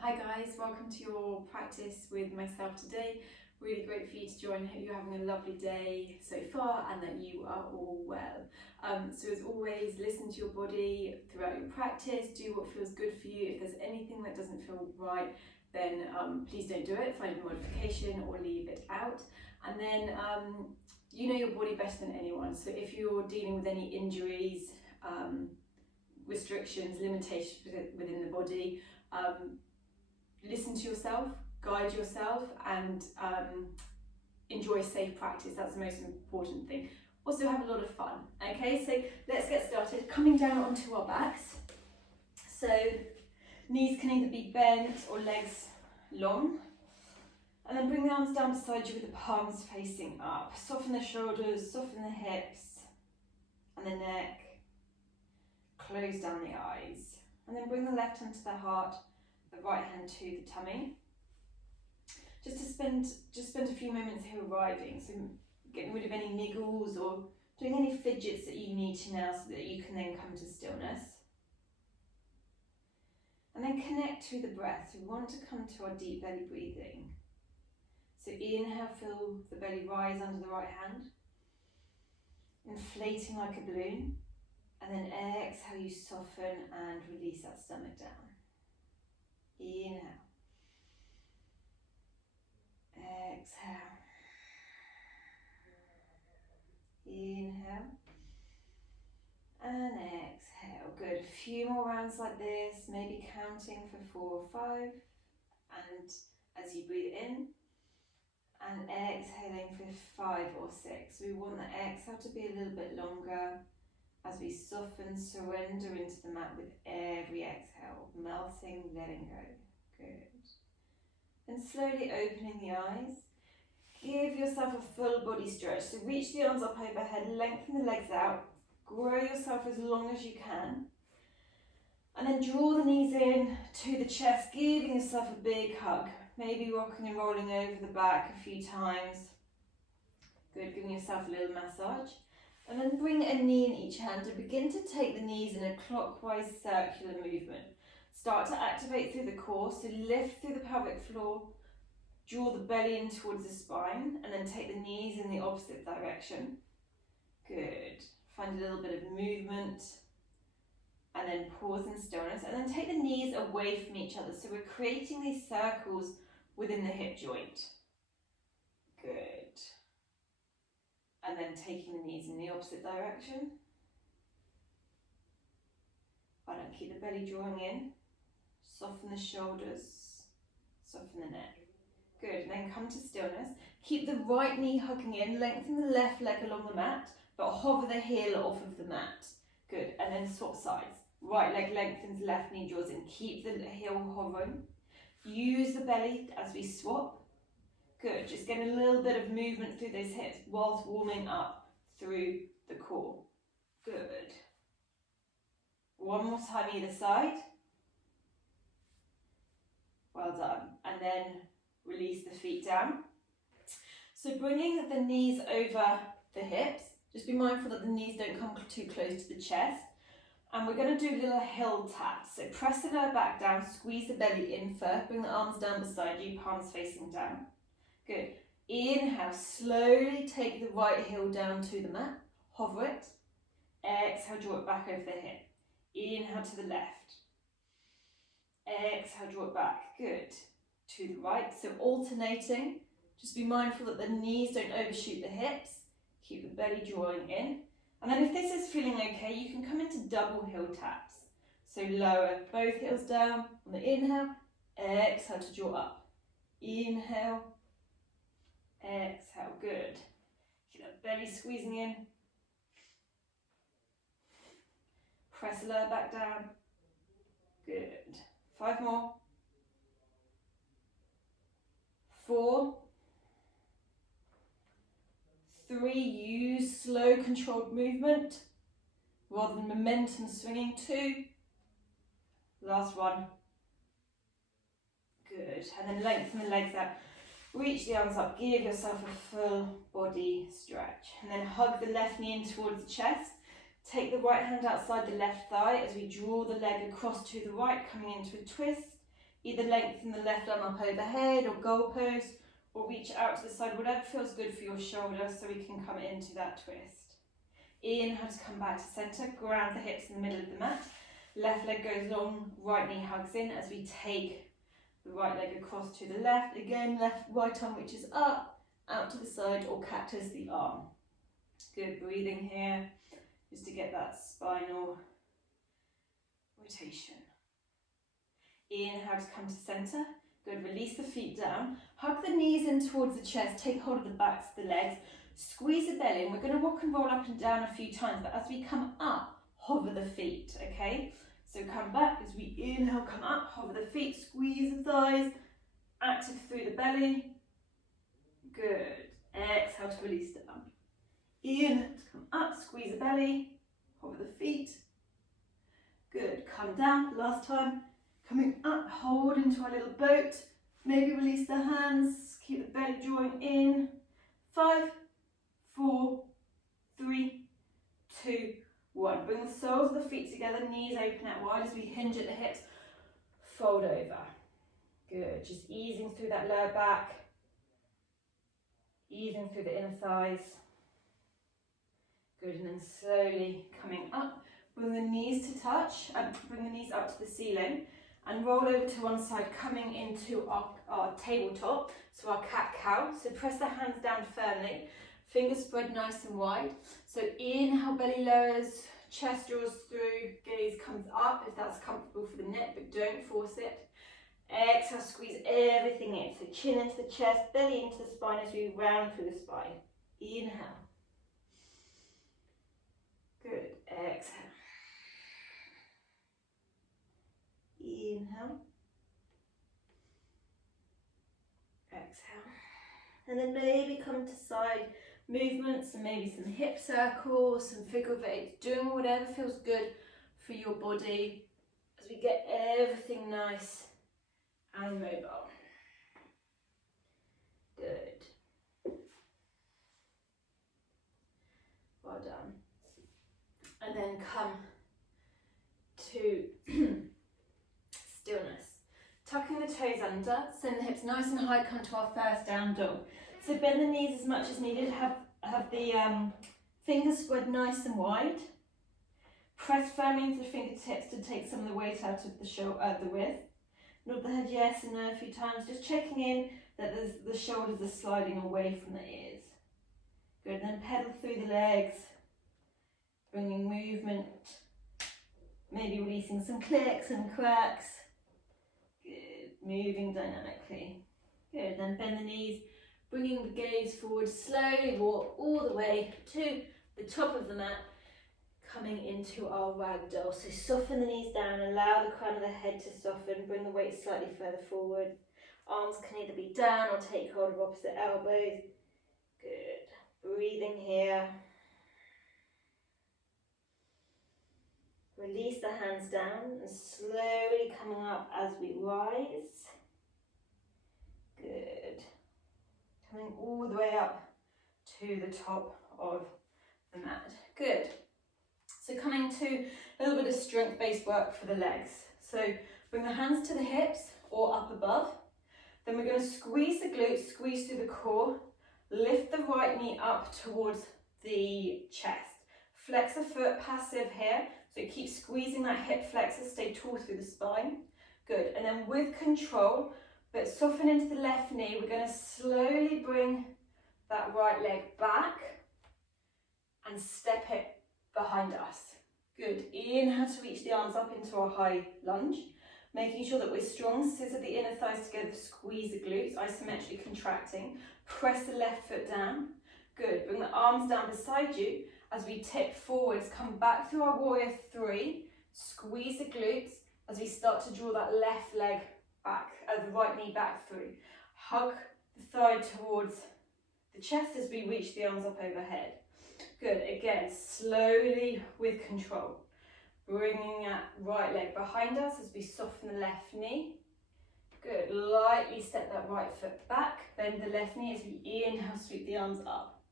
Hi guys, welcome to your practice with myself today. Really great for you to join. Hope you're having a lovely day so far and that you are all well. So as always, listen to your body throughout your practice, do what feels good for you. If there's anything that doesn't feel right, then please don't do it, find a modification or leave it out. And then you know your body better than anyone. So if you're dealing with any injuries, restrictions, limitations within the body, listen to yourself, guide yourself, and enjoy safe practice. That's the most important thing. Also have a lot of fun. Okay, so let's get started. Coming down onto our backs. So knees can either be bent or legs long. And then bring the arms down beside you with the palms facing up. Soften the shoulders, soften the hips and the neck. Close down the eyes. And then bring the left hand to the heart, the right hand to the tummy. Just spend a few moments here arriving, so getting rid of any niggles or doing any fidgets that you need to now so that you can then come to stillness. And then connect through the breath. So we want to come to our deep belly breathing. So inhale, feel the belly rise under the right hand, inflating like a balloon. And then exhale, you soften and release that stomach down. Inhale. Exhale. Inhale. And exhale. Good. A few more rounds like this, maybe counting for 4 or 5. And as you breathe in, and exhaling for 5 or 6. We want the exhale to be a little bit longer as we soften, surrender into the mat with every exhale, melting, letting go. Good. And slowly opening the eyes. Give yourself a full body stretch. So reach the arms up overhead, lengthen the legs out, grow yourself as long as you can. And then draw the knees in to the chest, giving yourself a big hug. Maybe rocking and rolling over the back a few times. Good, giving yourself a little massage. And then bring a knee in each hand and begin to take the knees in a clockwise circular movement. Start to activate through the core, so lift through the pelvic floor, draw the belly in towards the spine, and then take the knees in the opposite direction. Good. Find a little bit of movement, and then pause in stillness, and then take the knees away from each other. So we're creating these circles within the hip joint. Good. And then taking the knees in the opposite direction. Why don't keep the belly drawing in, soften the shoulders, soften the neck. Good, and then come to stillness. Keep the right knee hugging in, lengthen the left leg along the mat, but hover the heel off of the mat. Good, and then swap sides. Right leg lengthens, left knee draws in. Keep the heel hovering. Use the belly as we swap. Good, just getting a little bit of movement through those hips whilst warming up through the core. Good. One more time either side. Well done. And then release the feet down. So bringing the knees over the hips. Just be mindful that the knees don't come too close to the chest. And we're going to do little hill taps. So press the lower back down, squeeze the belly in first. Bring the arms down beside you, palms facing down. Good. Inhale, slowly take the right heel down to the mat. Hover it. Exhale, draw it back over the hip. Inhale to the left. Exhale, draw it back. Good. To the right. So alternating. Just be mindful that the knees don't overshoot the hips. Keep the belly drawing in. And then if this is feeling okay, you can come into double heel taps. So lower both heels down on the inhale. Exhale to draw up. Inhale. Exhale. Good. Keep that belly squeezing in. Press the lower back down. Good. 5 more. 4. 3, use slow controlled movement rather than momentum swinging. 2. Last one. Good. And then lengthen the legs out. Reach the arms up. Give yourself a full body stretch. And then hug the left knee in towards the chest. Take the right hand outside the left thigh as we draw the leg across to the right, coming into a twist. Either lengthen the left arm up overhead or goalpost, or reach out to the side, whatever feels good for your shoulder, so we can come into that twist. Inhale to come back to centre, ground the hips in the middle of the mat. Left leg goes long, right knee hugs in as we take the right leg across to the left. Again, right arm reaches up, out to the side, or cactus the arm. Good, breathing here, just to get that spinal rotation. Inhale to come to centre. Good, release the feet down. Hug the knees in towards the chest, take hold of the backs of the legs. Squeeze the belly in. We're going to rock and roll up and down a few times, but as we come up, hover the feet, okay? So come back as we inhale, come up, hover the feet, squeeze the thighs, active through the belly. Good. Exhale to release down. Inhale to come up, squeeze the belly, hover the feet. Good. Come down, last time. Coming up, hold into our little boat. Maybe release the hands, keep the belly drawing in. 5, 4, 3, 2, 1. Bring the soles of the feet together, knees open out wide as we hinge at the hips. Fold over. Good, just easing through that lower back. Easing through the inner thighs. Good, and then slowly coming up. Bring the knees to touch, bring the knees up to the ceiling. And roll over to one side, coming into our tabletop, so our cat-cow. So press the hands down firmly, fingers spread nice and wide. So inhale, belly lowers, chest draws through, gaze comes up if that's comfortable for the neck, but don't force it. Exhale, squeeze everything in. So chin into the chest, belly into the spine as we round through the spine. Inhale. Good. Exhale. Inhale. Exhale. And then maybe come to side movements and maybe some hip circles, some figure of eight, doing whatever feels good for your body as we get everything nice and mobile. Good. Well done. And then come to stillness. Tucking the toes under, send the hips nice and high, come to our first down dog. So bend the knees as much as needed, have the fingers spread nice and wide. Press firmly into the fingertips to take some of the weight out of the wrist. Nod the head yes and no a few times, just checking in that the shoulders are sliding away from the ears. Good, then pedal through the legs, bringing movement, maybe releasing some clicks and cracks. Good, moving dynamically. Good, then bend the knees, bringing the gaze forward, slowly walk all the way to the top of the mat, coming into our ragdoll. So soften the knees down, allow the crown of the head to soften, bring the weight slightly further forward. Arms can either be down or take hold of opposite elbows. Good, breathing here. Release the hands down and slowly coming up as we rise. Good. Coming all the way up to the top of the mat. Good. So coming to a little bit of strength-based work for the legs. So bring the hands to the hips or up above. Then we're going to squeeze the glutes, squeeze through the core. Lift the right knee up towards the chest. Flex the foot, passive here. So keep squeezing that hip flexor, stay tall through the spine. Good, and then with control, but soften into the left knee, we're going to slowly bring that right leg back and step it behind us. Good, inhale to reach the arms up into our high lunge, making sure that we're strong, scissor the inner thighs together, squeeze the glutes, isometrically contracting, press the left foot down. Good, bring the arms down beside you. As we tip forwards, come back through our warrior 3, squeeze the glutes as we start to draw that left leg back, the right knee back through. Hug the thigh towards the chest as we reach the arms up overhead. Good, again, slowly with control. Bringing that right leg behind us as we soften the left knee. Good, lightly step that right foot back, bend the left knee as we inhale, sweep the arms up.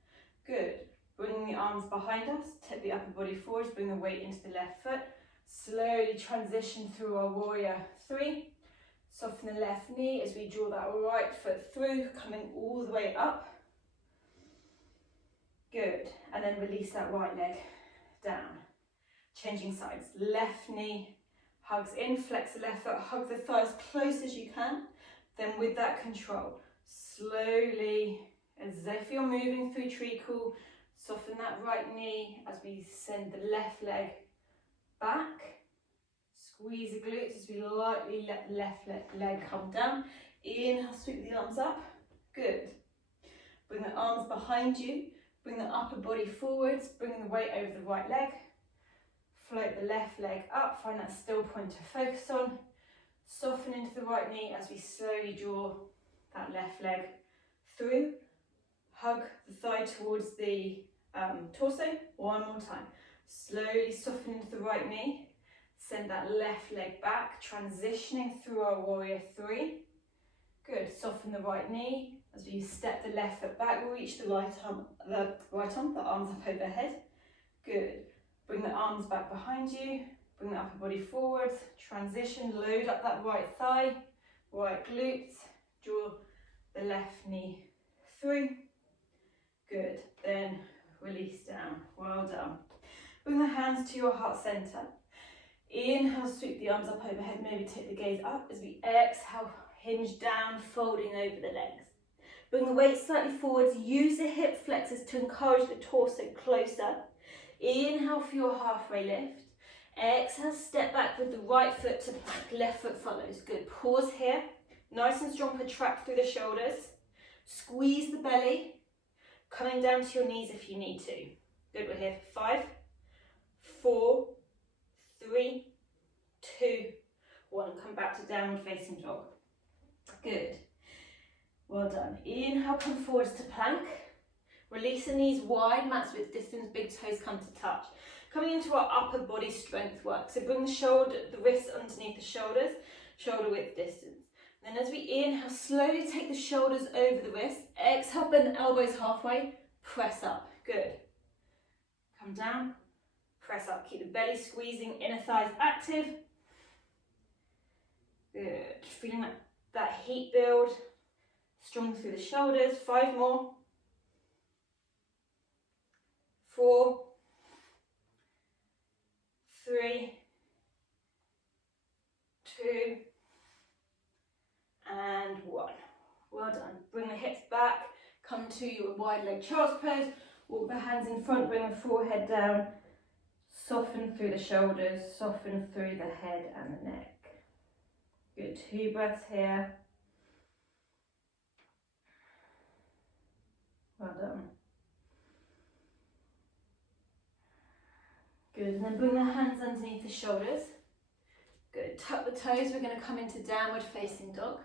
Good. Bringing the arms behind us, tip the upper body forwards, bring the weight into the left foot. Slowly transition through our warrior 3. Soften the left knee as we draw that right foot through, coming all the way up. Good. And then release that right leg down. Changing sides. Left knee hugs in, flex the left foot, hug the thigh as close as you can. Then with that control, slowly, as if you're moving through treacle, soften that right knee as we send the left leg back. Squeeze the glutes as we lightly let the left leg come down. Inhale, sweep the arms up. Good. Bring the arms behind you. Bring the upper body forwards. Bring the weight over the right leg. Float the left leg up. Find that still point to focus on. Soften into the right knee as we slowly draw that left leg through. Hug the thigh towards the torso. One more time. Slowly soften into the right knee. Send that left leg back, transitioning through our warrior three. Good. Soften the right knee as we step the left foot back. Reach the arms up overhead. Good. Bring the arms back behind you. Bring the upper body forward. Transition. Load up that right thigh, right glutes. Draw the left knee through. Good. Then release down. Well done. Bring the hands to your heart center. Inhale, sweep the arms up overhead, maybe take the gaze up as we exhale, hinge down, folding over the legs. Bring the weight slightly forwards, use the hip flexors to encourage the torso closer. Inhale for your halfway lift. Exhale, step back with the right foot to plank, left foot follows. Good, pause here, nice and strong, contract through the shoulders. Squeeze the belly, coming down to your knees if you need to. Good, we're here for 5, 4, 3, 2, 1. Come back to downward facing dog. Good. Well done. Inhale, come forwards to plank. Release the knees wide, mat's width distance, big toes come to touch. Coming into our upper body strength work. So bring the wrists underneath the shoulders, shoulder width distance. Then as we inhale, slowly take the shoulders over the wrists. Exhale, bend the elbows halfway, press up. Good. Come down. Press up, keep the belly squeezing, inner thighs active. Good, feeling that heat build. Strong through the shoulders, 5 more. 4, 3, 2, and 1. Well done. Bring the hips back, come to your wide leg child's pose. Walk the hands in front, bring the forehead down. Soften through the shoulders, soften through the head and the neck. Good, 2 breaths here. Well done. Good, and then bring the hands underneath the shoulders. Good, tuck the toes, we're going to come into downward facing dog.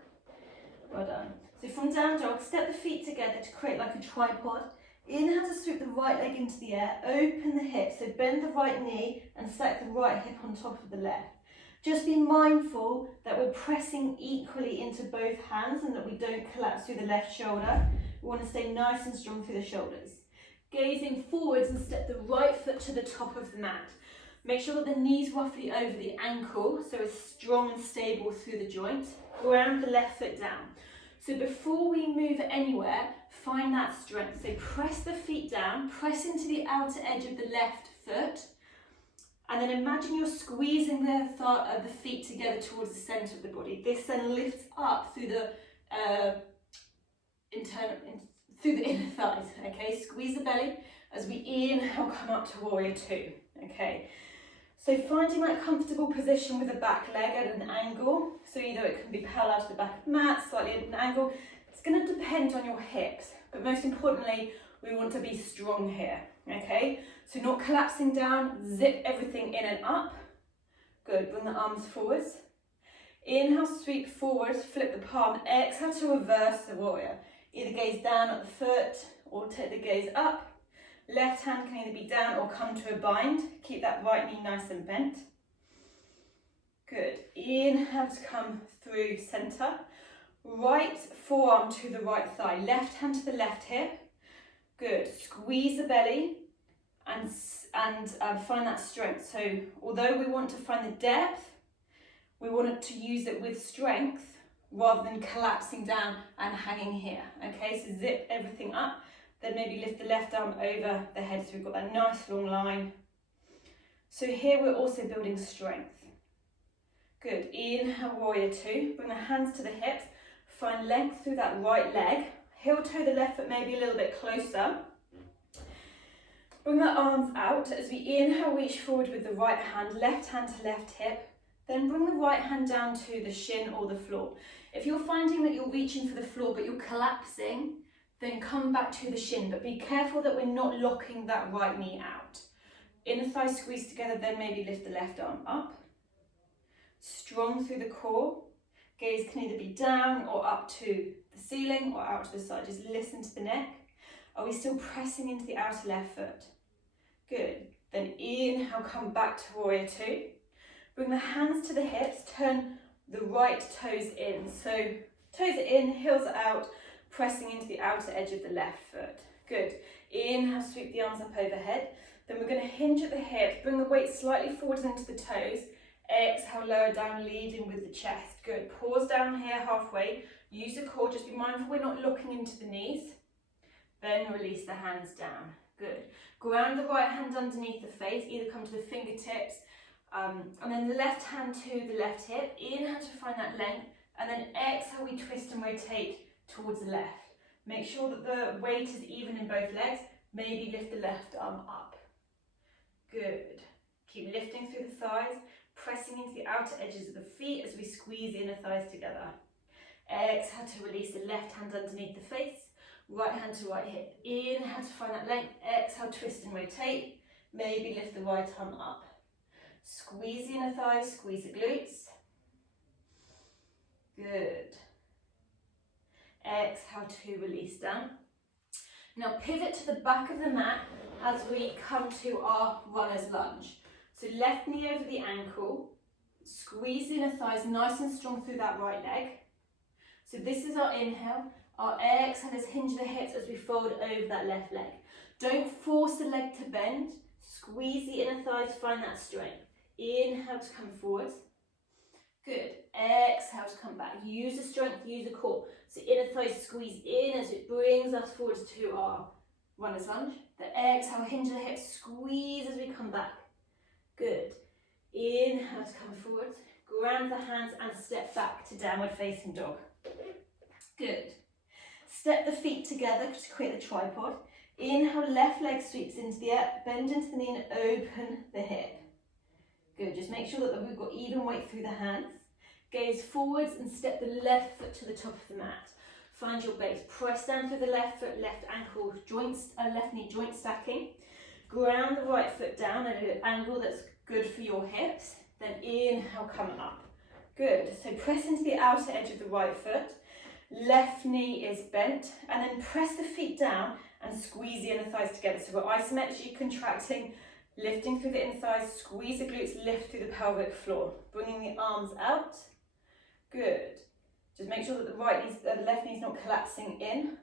Well done. So from down dog, step the feet together to create like a tripod. Inhale to sweep the right leg into the air, open the hips, so bend the right knee and stack the right hip on top of the left. Just be mindful that we're pressing equally into both hands and that we don't collapse through the left shoulder. We want to stay nice and strong through the shoulders. Gazing forwards and step the right foot to the top of the mat. Make sure that the knee's roughly over the ankle, so it's strong and stable through the joint. Ground the left foot down. So before we move anywhere, find that strength. So press the feet down, press into the outer edge of the left foot, and then imagine you're squeezing the feet together towards the centre of the body. This then lifts up through the inner thighs. Okay, squeeze the belly as we inhale, come up to warrior 2. Okay. So finding that comfortable position with the back leg at an angle, so either it can be parallel to the back of the mat, slightly at an angle. It's going to depend on your hips, but most importantly, we want to be strong here, okay? So not collapsing down, zip everything in and up. Good, bring the arms forwards. Inhale, sweep forward, flip the palm, exhale to reverse the warrior. Either gaze down at the foot or take the gaze up. Left hand can either be down or come to a bind. Keep that right knee nice and bent. Good. Inhale to come through centre. Right forearm to the right thigh. Left hand to the left hip. Good. Squeeze the belly and find that strength. So although we want to find the depth, we want to use it with strength. rather than collapsing down and hanging here. Okay, so zip everything up, then maybe lift the left arm over the head so we've got that nice long line. So here we're also building strength. Good, inhale, warrior two, bring the hands to the hips, find length through that right leg, heel toe the left foot maybe a little bit closer. Bring the arms out as we inhale, reach forward with the right hand to left hip, then bring the right hand down to the shin or the floor. If you're finding that you're reaching for the floor but you're collapsing, then come back to the shin, but be careful that we're not locking that right knee out. Inner thighs squeeze together, then maybe lift the left arm up. Strong through the core. Gaze can either be down or up to the ceiling or out to the side. Just listen to the neck. Are we still pressing into the outer left foot? Good. Then inhale, come back to warrior two. Bring the hands to the hips, turn the right toes in. So toes are in, heels are out, pressing into the outer edge of the left foot. Good. Inhale, sweep the arms up overhead. Then we're going to hinge at the hips, bring the weight slightly forward and into the toes. Exhale, lower down, leading with the chest. Good. Pause down here halfway. Use the core, just be mindful we're not looking into the knees. Then release the hands down. Good. Ground the right hand underneath the face, either come to the fingertips, and then the left hand to the left hip. Inhale to find that length, and then exhale, we twist and rotate towards the left. Make sure that the weight is even in both legs. Maybe lift the left arm up. Good. Keep lifting through the thighs, pressing into the outer edges of the feet as we squeeze the inner thighs together. Exhale to release the left hand underneath the face, right hand to right hip. Inhale to find that length. Exhale, twist and rotate. Maybe lift the right arm up. Squeeze the inner thighs, squeeze the glutes. Good. Exhale to release down. Now pivot to the back of the mat as we come to our runner's lunge. So left knee over the ankle, squeeze the inner thighs nice and strong through that right leg. So this is our inhale. Our exhale is hinge the hips as we fold over that left leg. Don't force the leg to bend. Squeeze the inner thighs, find that strength. Inhale to come forward. Good. Exhale to come back. Use the strength, use the core. So inner thighs squeeze in as it brings us forwards to our runner's lunge. The exhale, hinge the hips, squeeze as we come back. Good. Inhale to come forward. Ground the hands and step back to downward facing dog. Good. Step the feet together to create the tripod. Inhale, left leg sweeps into the air, bend into the knee and open the hip. Good, just make sure that we've got even weight through the hands. Gaze forwards and step the left foot to the top of the mat. Find your base. Press down through the left foot, left ankle joints, left knee joint stacking. Ground the right foot down at an angle that's good for your hips. Then inhale, come up. Good, so press into the outer edge of the right foot. Left knee is bent, and then press the feet down and squeeze the inner thighs together. So we're isometrically contracting, lifting through the inner thighs, squeeze the glutes, lift through the pelvic floor. Bringing the arms out. Good. Just make sure that the left knee's not collapsing in.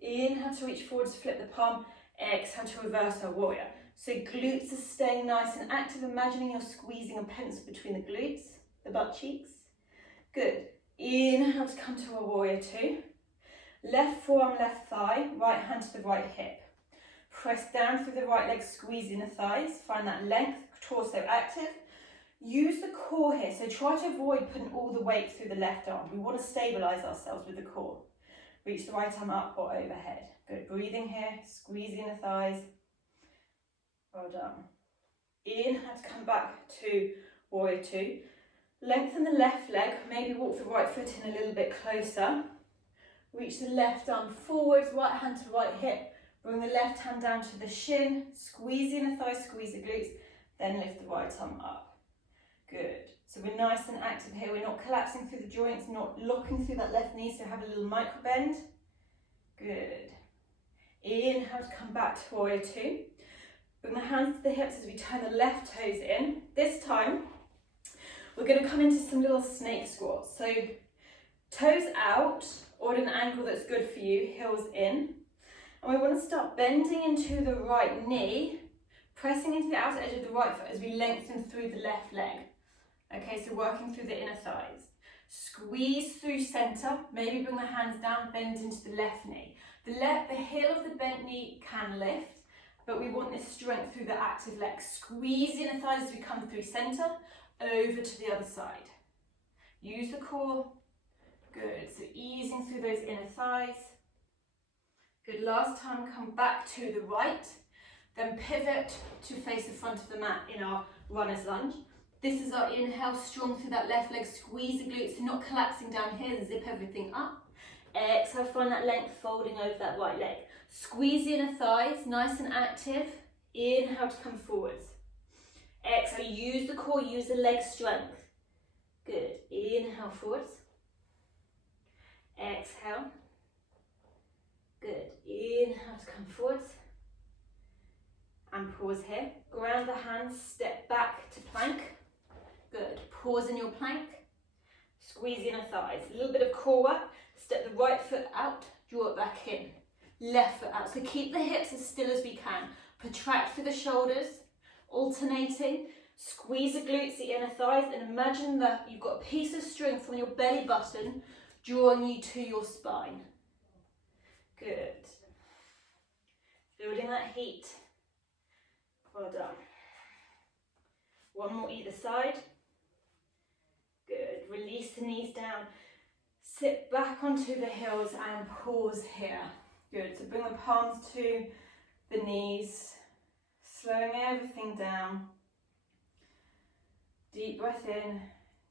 Inhale to reach forward to flip the palm. Exhale to reverse our warrior. So glutes are staying nice and active. Imagining you're squeezing a pencil between the glutes, the butt cheeks. Good. Inhale to come to a warrior two. Left forearm, left thigh, right hand to the right hip. Press down through the right leg, squeeze in the thighs. Find that length, torso active. Use the core here, so try to avoid putting all the weight through the left arm. We want to stabilise ourselves with the core. Reach the right arm up or overhead. Good, breathing here, squeezing the thighs. Well done. Inhale to come back to warrior two. Lengthen the left leg, maybe walk the right foot in a little bit closer. Reach the left arm forwards, right hand to right hip. Bring the left hand down to the shin, squeeze the inner thigh, squeeze the glutes, then lift the right arm up. Good. So we're nice and active here. We're not collapsing through the joints, not locking through that left knee, so have a little micro bend. Good. Inhale to come back to warrior two. Bring the hands to the hips as we turn the left toes in. This time, we're going to come into some little snake squats. So toes out or at an angle that's good for you, heels in. And we want to start bending into the right knee, pressing into the outer edge of the right foot as we lengthen through the left leg. Okay, so working through the inner thighs. squeeze through center, maybe bring the hands down, bend into the left knee. The heel of the bent knee can lift, but we want this strength through the active leg. Squeeze the inner thighs as we come through center, over to the other side. Use the core. Good, so easing through those inner thighs. Good, last time, come back to the right, then pivot to face the front of the mat in our runner's lunge. This is our inhale, strong through that left leg, squeeze the glutes, so not collapsing down here, zip everything up. Exhale, find that length, folding over that right leg. Squeeze the inner thighs, nice and active. Inhale to come forwards. Exhale, use the core, use the leg strength. Good, inhale forwards. Exhale. Good, inhale to come forwards. And pause here. Ground the hands, step back to plank. Good, pause in your plank. Squeeze the inner thighs, a little bit of core work. Step the right foot out, draw it back in. Left foot out, so keep the hips as still as we can. Protract through the shoulders, alternating. Squeeze the glutes, the inner thighs, and imagine that you've got a piece of string from your belly button drawing you to your spine. Good. Building that heat. Well done. One more either side. Good. Release the knees down. Sit back onto the heels and pause here. Good. So bring the palms to the knees. Slowing everything down. Deep breath in,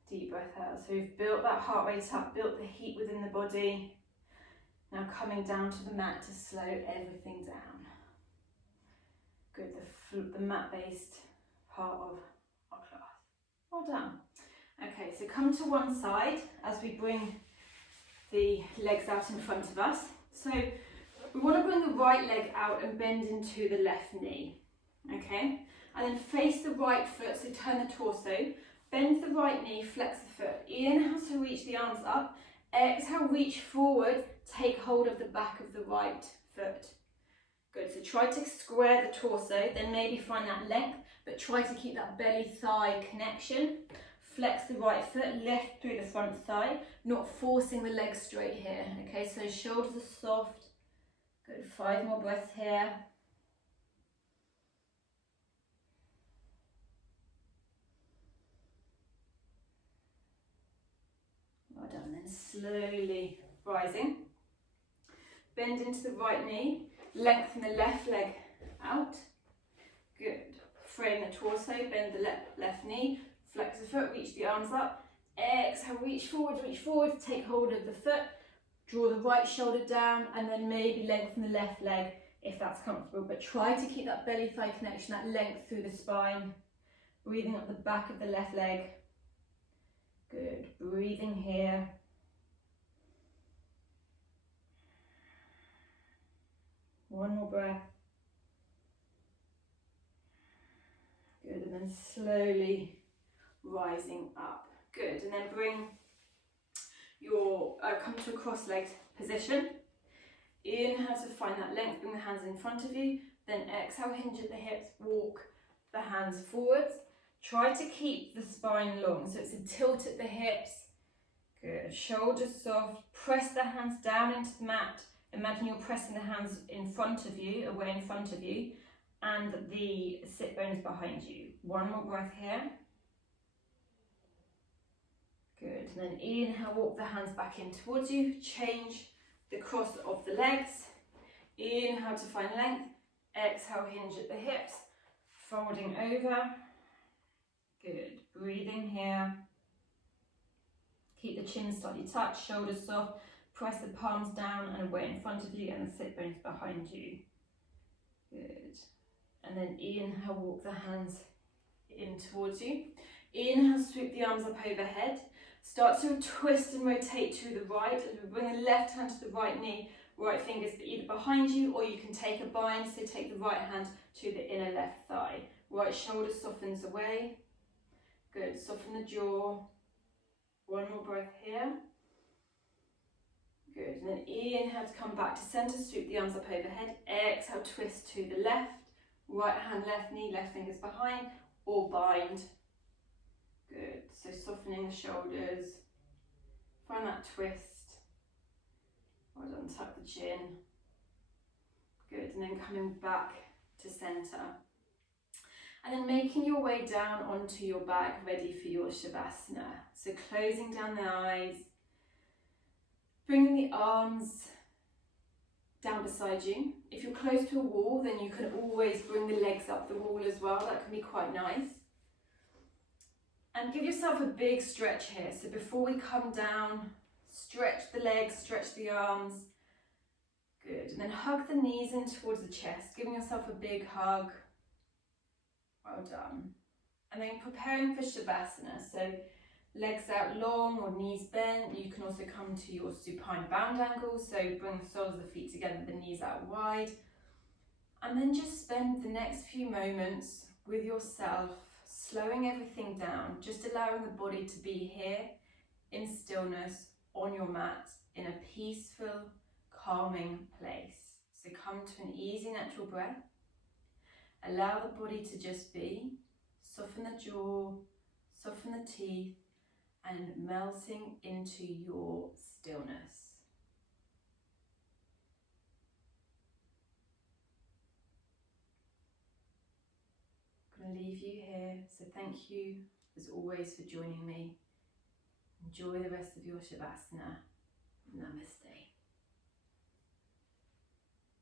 deep breath out. So we've built that heart rate up, built the heat within the body. Now coming down to the mat to slow everything down. Good, the mat-based part of our class. Well done. Okay, so come to one side as we bring the legs out in front of us. So we want to bring the right leg out and bend into the left knee. Okay, and then face the right foot, so turn the torso, bend the right knee, flex the foot. Inhale to reach the arms up. Exhale, reach forward, take hold of the back of the right foot. Good, so try to square the torso, then maybe find that length, but try to keep that belly-thigh connection. Flex the right foot, lift through the front thigh, not forcing the legs straight here. Okay, so shoulders are soft. Good, 5 more breaths here. Well done, then slowly rising. Bend into the right knee, lengthen the left leg out. Good. Frame the torso, bend the left knee, flex the foot, reach the arms up. Exhale, reach forward, take hold of the foot, draw the right shoulder down, and then maybe lengthen the left leg if that's comfortable. But try to keep that belly-thigh connection, that length through the spine. Breathing up the back of the left leg. Good. Breathing here. One more breath. Good, and then slowly rising up. Good, and then bring your, come to a cross-legged position. Inhale to find that length, bring the hands in front of you. Then exhale, hinge at the hips, walk the hands forwards. Try to keep the spine long, so it's a tilt at the hips. Good, shoulders soft, press the hands down into the mat. Imagine you're pressing the hands in front of you, away in front of you, and the sit bones behind you. One more breath here. Good, and then inhale, walk the hands back in towards you. Change the cross of the legs. Inhale to find length. Exhale, hinge at the hips. Folding over. Good, breathing here. Keep the chin slightly touched, shoulders soft. Press the palms down and away in front of you and the sit bones behind you. Good. And then inhale, walk the hands in towards you. Inhale, sweep the arms up overhead. Start to twist and rotate to the right as we bring the left hand to the right knee. Right fingers either behind you, or you can take a bind, so take the right hand to the inner left thigh. Right shoulder softens away. Good, soften the jaw. One more breath here. Good, and then inhale to come back to centre, sweep the arms up overhead. Exhale, twist to the left. Right hand, left knee, left fingers behind, or bind. Good, so softening the shoulders. Find that twist. Well done, tuck the chin. Good, and then coming back to center. And then making your way down onto your back, ready for your Shavasana. So closing down the eyes, bringing the arms down beside you. If you're close to a wall, then you can always bring the legs up the wall as well. That can be quite nice. And give yourself a big stretch here. So before we come down, stretch the legs, stretch the arms. Good. And then hug the knees in towards the chest, giving yourself a big hug. Well done. And then preparing for Shavasana. So legs out long or knees bent. You can also come to your supine bound angle. So bring the soles of the feet together, the knees out wide. And then just spend the next few moments with yourself, slowing everything down, just allowing the body to be here in stillness on your mat in a peaceful, calming place. So come to an easy natural breath. Allow the body to just be. Soften the jaw, soften the teeth, and melting into your stillness. I'm going to leave you here, so thank you as always for joining me. Enjoy the rest of your Shavasana. Namaste.